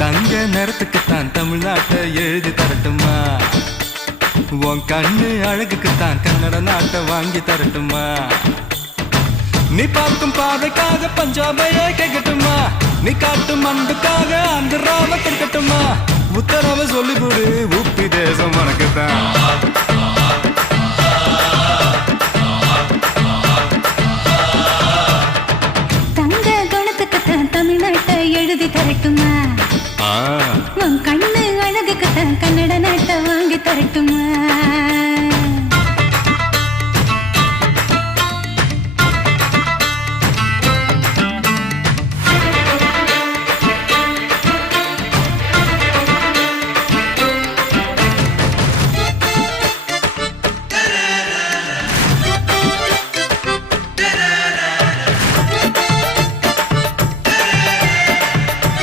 தங்க நிறத்துக்குத்தான் தமிழ்நாட்டை எழுதி தரட்டுமா? உன் கண்ணு அழகுக்குத்தான் கன்னட நாட்டை வாங்கி தரட்டுமா? நீ பார்க்கும் பார்வைக்காக பஞ்சாபையே கேட்கட்டுமா? நீ காட்டும் அன்புக்காக ஆந்திராவை கேட்கட்டுமா? உத்தரவை சொல்லிவிடு, உப்பி தேசம் உனக்குத்தான். தங்க குணத்துக்குத்தான் தமிழ்நாட்டை எழுதி தரட்டுமா? உன் கண்ணு அழகுக்குத்தான் கன்னட நாட்டை வாங்கி தரட்டுமா?